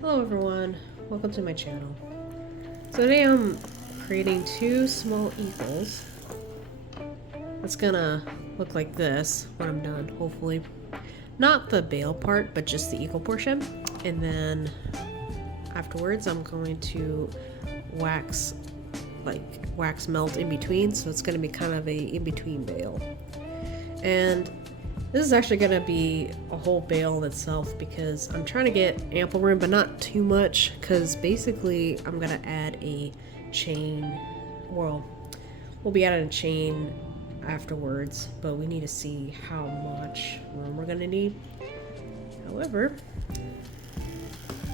Hello everyone, welcome to my channel. So today I'm creating two small eagles. It's gonna look like this when I'm done, hopefully. Not the bale part, but just the eagle portion. And then afterwards I'm going to wax melt in between, so it's gonna be kind of a in-between bale. And this is actually going to be a whole bale in itself because I'm trying to get ample room, but not too much, because basically I'm going to add a chain. Well, we'll be adding a chain afterwards, but we need to see how much room we're going to need. However,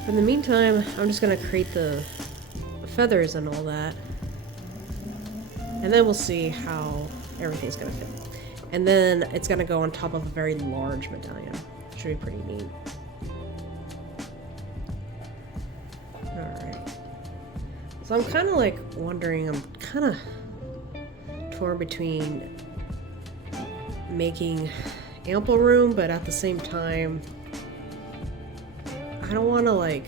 for the meantime, I'm just going to create the feathers and all that, and then we'll see how everything's going to fit. And then it's gonna go on top of a very large medallion. Should be pretty neat. Alright. So I'm kind of like wondering, I'm kind of torn between making ample room, but at the same time, I don't want to like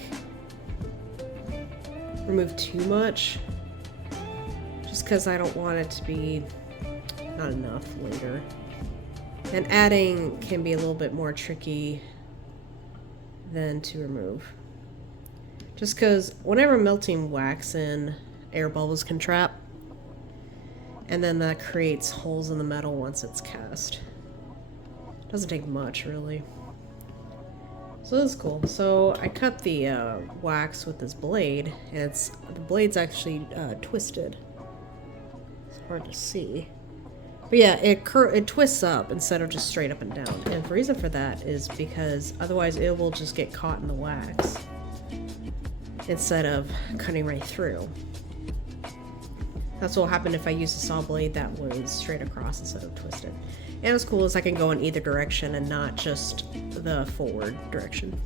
remove too much. Just because I don't want it to be not enough later. And adding can be a little bit more tricky than to remove. Just because whenever melting wax in, air bubbles can trap. And then that creates holes in the metal once it's cast. Doesn't take much, really. So this is cool. So I cut the wax with this blade, and the blade's actually twisted. It's hard to see. But yeah, it twists up instead of just straight up and down. And the reason for that is because otherwise it will just get caught in the wax instead of cutting right through. That's what will happen if I use a saw blade that was straight across instead of twisted. And what's cool is I can go in either direction and not just the forward direction.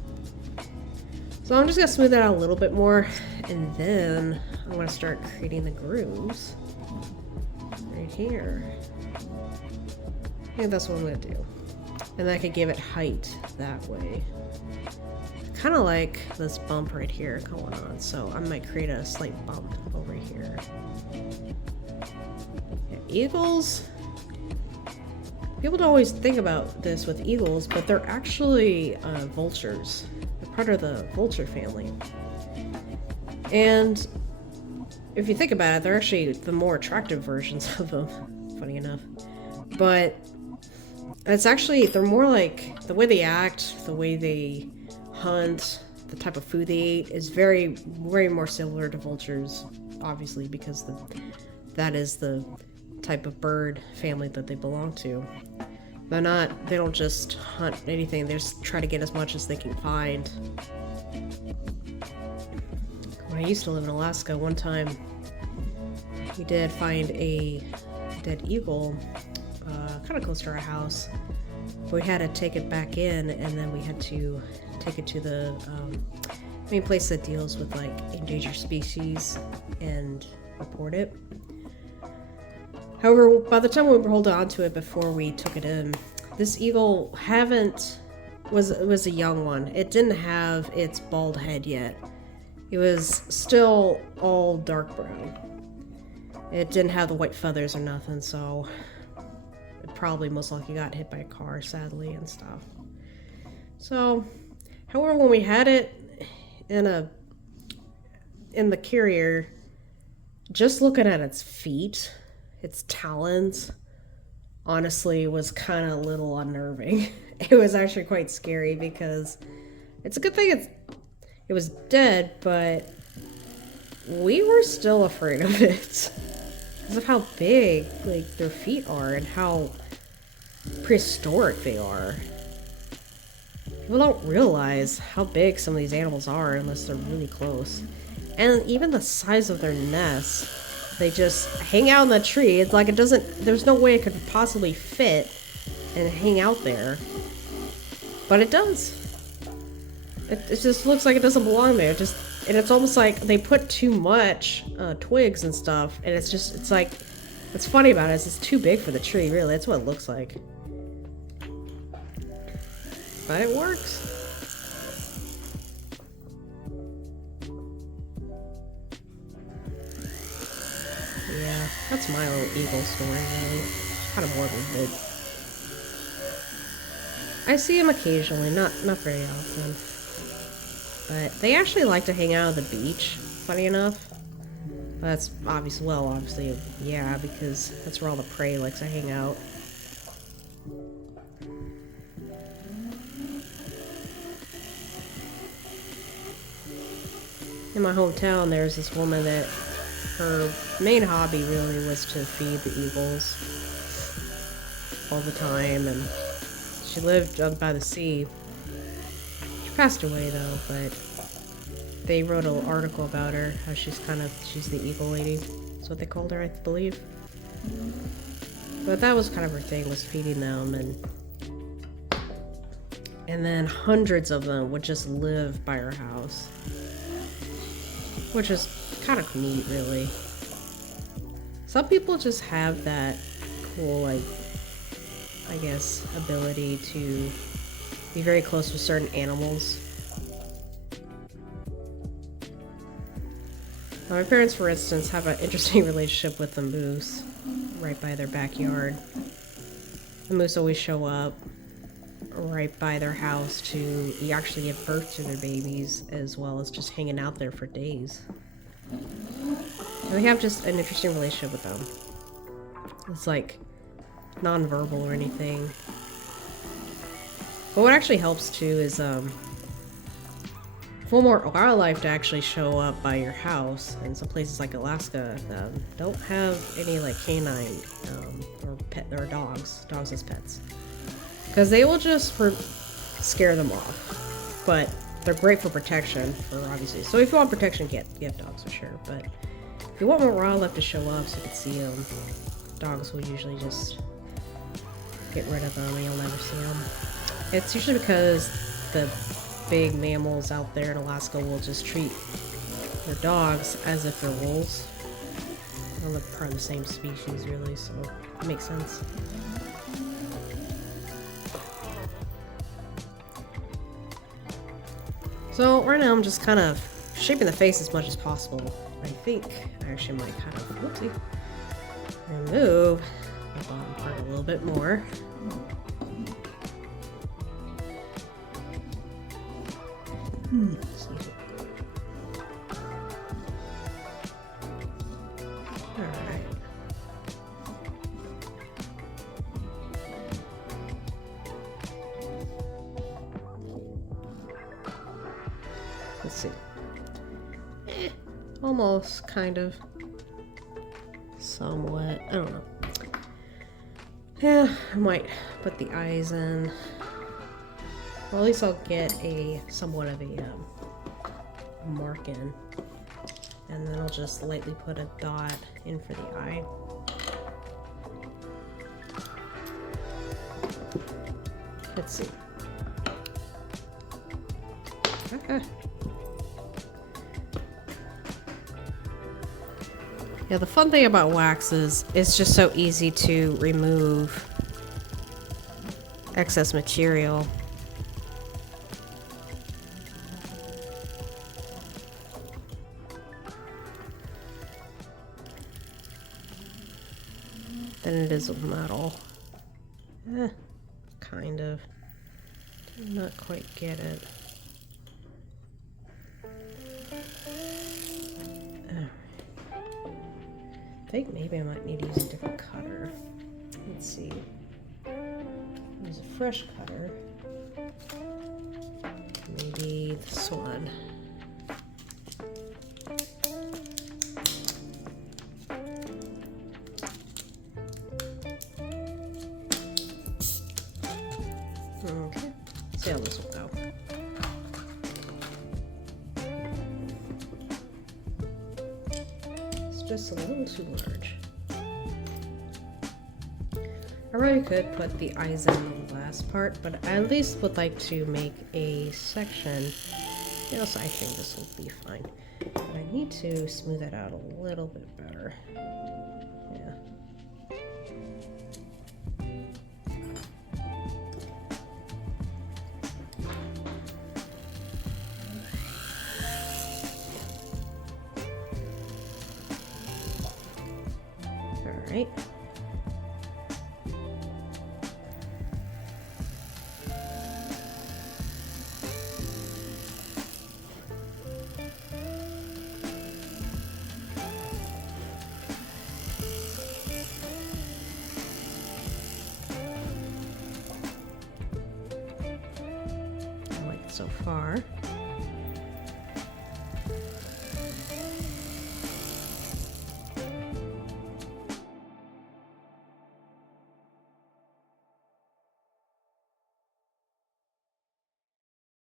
So I'm just going to smooth that out a little bit more, and then I'm going to start creating the grooves right here. I think that's what I'm going to do. And I could give it height that way. Kind of like this bump right here going on. So I might create a slight bump over here. Yeah, eagles. People don't always think about this with eagles, but they're actually vultures. They're part of the vulture family. And if you think about it, they're actually the more attractive versions of them. Funny enough. But it's actually, they're more like, the way they act, the way they hunt, the type of food they eat is very, very more similar to vultures, obviously, because that is the type of bird family that they belong to. They don't just hunt anything, they just try to get as much as they can find. When I used to live in Alaska, one time we did find a dead eagle kind of close to our house. We had to take it back in, and then we had to take it to the main place that deals with like endangered species and report it. However, by the time we were holding on to it before we took it in, this eagle was a young one. It didn't have its bald head yet. It was still all dark brown. It didn't have the white feathers or nothing, so it probably most likely got hit by a car, sadly, and stuff. So, however, when we had it in the carrier, just looking at its feet, its talons, honestly was kind of a little unnerving. It was actually quite scary because it's a good thing it was dead, but we were still afraid of it because of how big like their feet are and how prehistoric they are. People don't realize how big some of these animals are unless they're really close. And even the size of their nests, they just hang out in the tree. It's like there's no way it could possibly fit and hang out there. But it does. It just looks like it doesn't belong there. And it's almost like they put too much twigs and stuff, and it's like, what's funny about it is it's too big for the tree, really. That's what it looks like. But it works. yeah, that's my little eagle story, really. Kind of morbid, but I see them occasionally, not very often. But they actually like to hang out at the beach, funny enough. That's obviously, yeah, because that's where all the prey likes to hang out. In my hometown, there's this woman that her main hobby really was to feed the eagles all the time, and she lived up by the sea. She passed away though, but they wrote an article about her, how she's the eagle lady. That's what they called her, I believe. But that was kind of her thing, was feeding them, and then hundreds of them would just live by her house. Which is kind of neat, really. Some people just have that cool, like, I guess, ability to be very close with certain animals. My parents, for instance, have an interesting relationship with the moose right by their backyard. The moose always show up right by their house to actually give birth to their babies, as well as just hanging out there for days. And they have just an interesting relationship with them. It's like non-verbal or anything. But what actually helps too is for more wildlife to actually show up by your house, and some places like Alaska don't have any like canine or dogs as pets. Because they will just scare them off. But they're great for protection, obviously. So if you want protection, get dogs for sure. But if you want more wildlife to show up so you can see them, dogs will usually just get rid of them and you'll never see them. It's usually because the big mammals out there in Alaska will just treat their dogs as if they're wolves. They're part of the same species, really, so it makes sense. So right now I'm just kind of shaping the face as much as possible. I think I actually might kind of, whoopsie, remove the bottom part a little bit more. Alright. Let's see. Almost, kind of. Somewhat. I don't know. Yeah, I might put the eyes in. Well, at least I'll get somewhat of a mark in. And then I'll just lightly put a dot in for the eye. Let's see. Okay. Yeah, the fun thing about wax is it's just so easy to remove excess material. Than it is with metal. Kind of. Did not quite get it. I think maybe I might need to use a different cutter. Let's see. Use a fresh cutter. Maybe this one. Okay. See how this will go. Just a little too large. I really could put the eyes in the last part, but I at least would like to make a section. Yes, I think this will be fine. But I need to smooth it out a little bit better. Yeah. right? I like it so far.